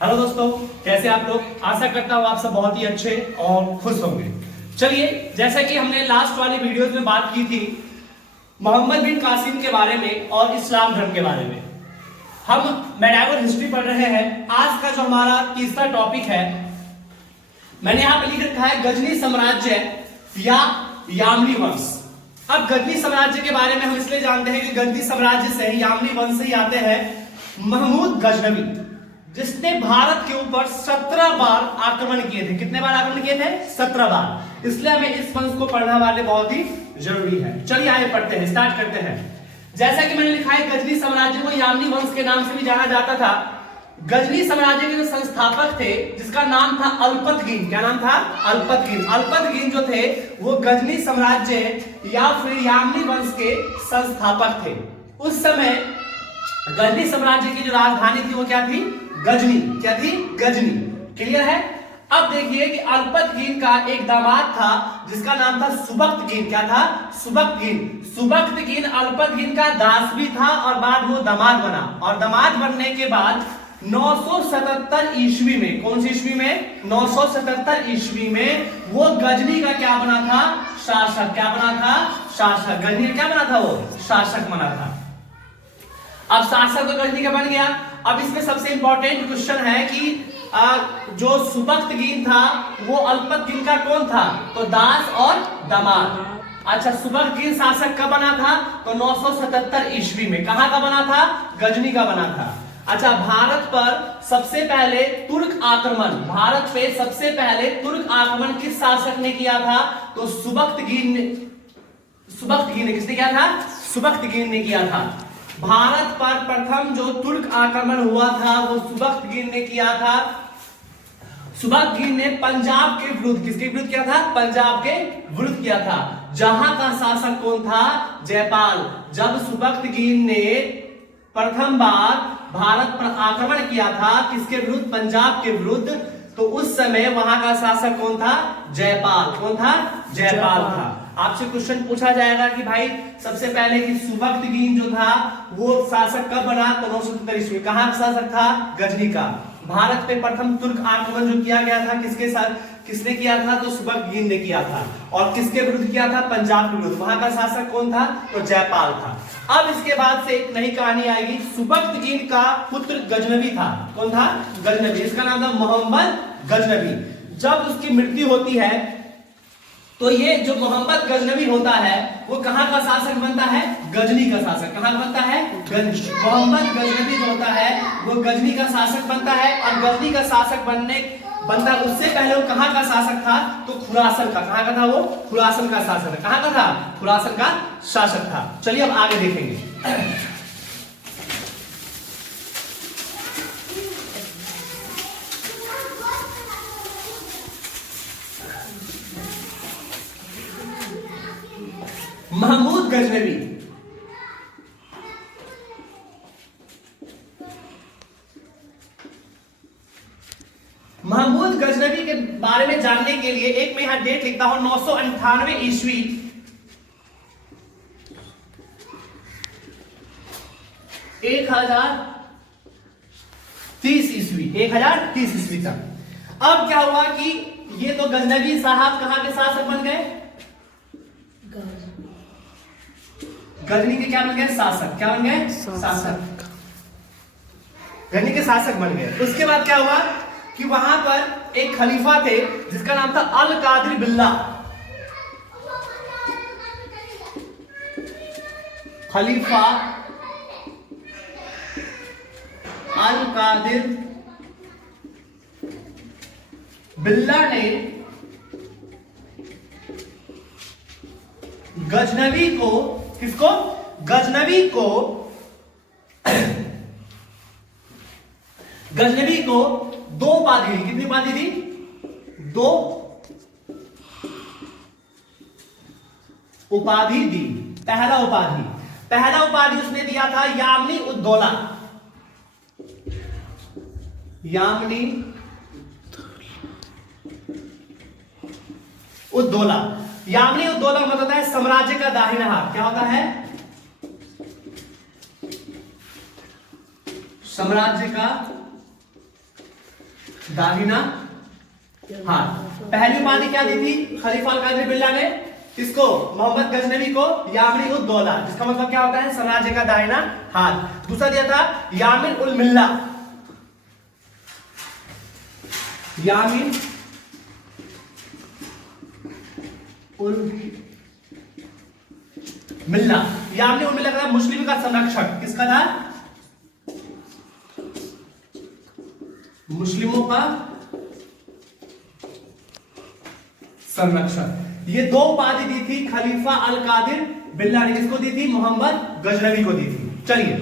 Hello दोस्तों, कैसे आप लोग। आशा करता हूँ आप सब बहुत ही अच्छे और खुश होंगे। चलिए, जैसा कि हमने लास्ट वाली वीडियोस में बात की थी मोहम्मद बिन कासिम के बारे में और इस्लाम धर्म के बारे में, हम मेडावर हिस्ट्री पढ़ रहे हैं। आज का जो हमारा तीसरा टॉपिक है, मैंने यहाँ पे लिख रखा है गजनी साम्राज्य या यामनी वंश। अब गजनी साम्राज्य के बारे में हम इसलिए जानते हैं कि गजनी साम्राज्य से यामनी वंश से ही आते हैं महमूद गजनवी, जिसने भारत के ऊपर 17 बार आक्रमण किए थे। कितने बार आक्रमण किए थे? 17 बार। इसलिए हमें इस वंश को पढ़ना वाले बहुत ही जरूरी है। चलिए आगे पढ़ते हैं, स्टार्ट करते हैं। जैसा कि मैंने लिखा है, गजनी साम्राज्य को यामनी वंश के नाम से भी जाना जाता था। गजनी साम्राज्य के जो संस्थापक थे, जिसका नाम था अल्पतगीन। क्या नाम था? अल्पतगीन। अल्पतगीन जो थे वो गजनी साम्राज्य या फिर यामनी वंश के संस्थापक थे। उस समय गजनी साम्राज्य की जो राजधानी थी वो क्या थी? गजनी। क्या थी? गजनी। क्लियर है? अब देखिए कि अल्पतगीन का एक दामाद था जिसका नाम था सुबक्तगीन। क्या था? सुबक्तगीन। सुबक्तगीन अल्पतगीन का दास भी था और बाद वो दामाद बना। और दामाद बनने के बाद 977 ईस्वी में, कौन सी ईस्वी में? 977 ईस्वी में वो गजनी का क्या बना था? शासक। क्या बना था? शासक। गजनी क्या बना था? वो शासक बना था। अब शासक तो गजनी का बन गया। अब इसमें सबसे इंपॉर्टेंट क्वेश्चन है कि जो सुबक्तगीन था वो अल्पतगीन का कौन था? तो दास और दामाद। अच्छा, सुबक्तगीन शासक कब बना था? तो 977 ईस्वी में। कहां का बना था? गजनी का बना था। अच्छा, भारत पर सबसे पहले तुर्क आक्रमण, भारत पे सबसे पहले तुर्क आक्रमण किस शासक ने किया था? तो सुबक्तगीन ने किसने किया था? सुबक्तगीन ने किया था। भारत पर प्रथम जो तुर्क आक्रमण हुआ था वो सुबक्तगीन ने किया था। सुबक्तगीन ने पंजाब के विरुद्ध, किसके विरुद्ध किया था? पंजाब के विरुद्ध किया था। जहां का शासक कौन था? जयपाल। जब सुबक्तगीन ने प्रथम बार भारत पर आक्रमण किया था, किसके विरुद्ध? पंजाब के विरुद्ध, तो उस समय वहां का शासक कौन था? जयपाल। कौन था? जयपाल था। आपसे क्वेश्चन पूछा जाएगा कि भाई सबसे पहले कि सुबक्तगीन जो था वो शासक कब बना? तो 977 ईस्वी। कहां का शासक था? गजनी का। भारत पे प्रथम तुर्क आक्रमण जो किया गया था किसके साथ, किसने किया था? तो सुबक्तगीन ने किया था। और किसके विरुद्ध किया था? पंजाब के विरुद्ध। वहां का शासक कौन था? तो जयपाल था। अब इसके बाद से एक नई कहानी आएगी। सुबक्तगीन का पुत्र गजनवी था। कौन था? गजनवी। इसका नाम था मोहम्मद गजनवी। जब उसकी मृत्यु होती है तो ये जो मोहम्मद गजनवी होता है वो कहां का शासक बनता है? गजनी का शासक। कहां का बनता है? मोहम्मद गजनवी जो होता है वो गजनी का शासक बनता है। और गजनी का शासक बनता है। उससे पहले वो कहां का शासक था? तो खुरासन का। कहां का था वो? खुरासन का शासक। कहां का था? खुरासन का शासक था। चलिए अब आगे देखेंगे। महमूद गजनवी। महमूद गजनवी के बारे में जानने के लिए एक मैं यहां डेट लिखता हूं, 998 ईस्वी। 1030 ईस्वी। 1030 ईस्वी तक। अब क्या हुआ कि ये तो गजनवी साहब कहां के शासक बन गए? गजनी के क्या बन गए? शासक। क्या बन गए? शासक। गजनी के शासक बन गए। उसके बाद क्या हुआ कि वहां पर एक खलीफा थे जिसका नाम था अल कादिर बिल्ला। खलीफा अल कादिर बिल्ला ने गजनवी को, किसको? गजनवी को 2 उपाधि दी। कितनी उपाधि दी? 2 उपाधि दी। पहला उपाधि उसने दिया था यामनी उद्दौला। यामनी उद्दौला। यामनी उद्दौला मतलब होता है साम्राज्य का दाहिना हाथ। क्या होता है? साम्राज्य का दाहिना हाथ। पहली उपाधि क्या दी थी खलीफा अल कादिर बिल्ला ने? किसको? मोहम्मद गजनवी को यामिन उद दौला, जिसका मतलब क्या होता है साम्राज्य का दाहिना हाथ। दूसरा दिया था यामिन उल मिल्ला, यामिन उल मिल्ला। यामिन उल मिल्ला का मुस्लिम का संरक्षक। किसका था? मुस्लिमों का संरक्षक। ये दो उपाधि दी थी खलीफा अल कादिर बिल्ला ने। किसको दी थी? मोहम्मद गजनवी को दी थी। चलिए,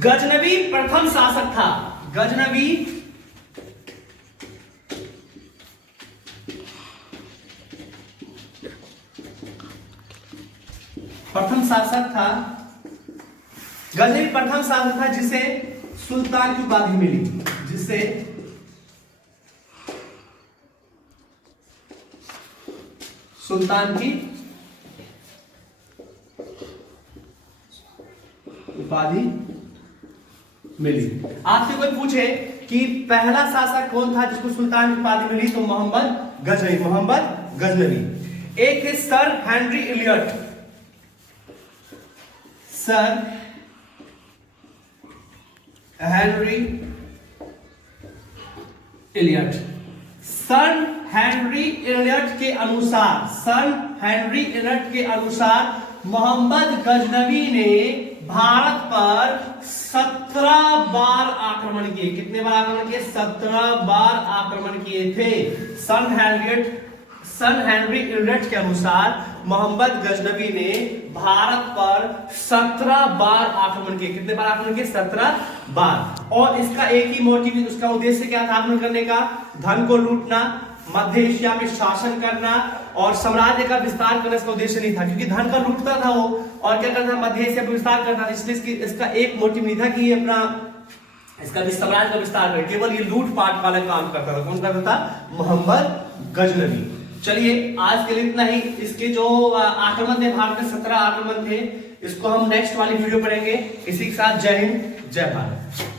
गजनवी प्रथम शासक था। गजनवी प्रथम शासक था। गजनवी प्रथम शासक था जिसे सुल्तान की उपाधि मिली, जिसे सुल्तान की उपाधि मिली। आपसे कोई पूछे कि पहला शासक कौन था जिसको सुल्तान की उपाधि मिली, तो मोहम्मद गजनवी। मोहम्मद गजनवी। एक थे sir Henry Elliot. Sir Henry Elliot. सन हेनरी इलियट के अनुसार, सन हेनरी इलियट के अनुसार मोहम्मद गजनवी ने भारत पर 17 बार आक्रमण किए। कितने बार आक्रमण किए? 17 बार आक्रमण किए थे। सन हेनरी इलियट के अनुसार मोहम्मद गजनवी ने भारत पर 17 बार आक्रमण किए। कितने बार आक्रमण किए? 17 बार। और इसका एक ही मोटिव, उसका उद्देश्य क्या था आक्रमण करने का? धन को लूटना, मध्य एशिया में शासन करना और साम्राज्य का विस्तार करना इसका उद्देश्य नहीं था, क्योंकि धन का लूटता था वो और क्या करता था? मध्य एशिया में विस्तार करता था। इसलिए इसका एक मोटिव नहीं था कि ये अपना इसका भी साम्राज्य का विस्तार करे, केवल ये लूटपाट वाला काम करता था। कौन करता था? मोहम्मद गजनवी। चलिए, आज के लिए इतना ही। इसके जो आक्रमण थे भारत में 17 आक्रमण थे, इसको हम नेक्स्ट वाली वीडियो पढ़ेंगे। इसी के साथ जय हिंद, जय भारत।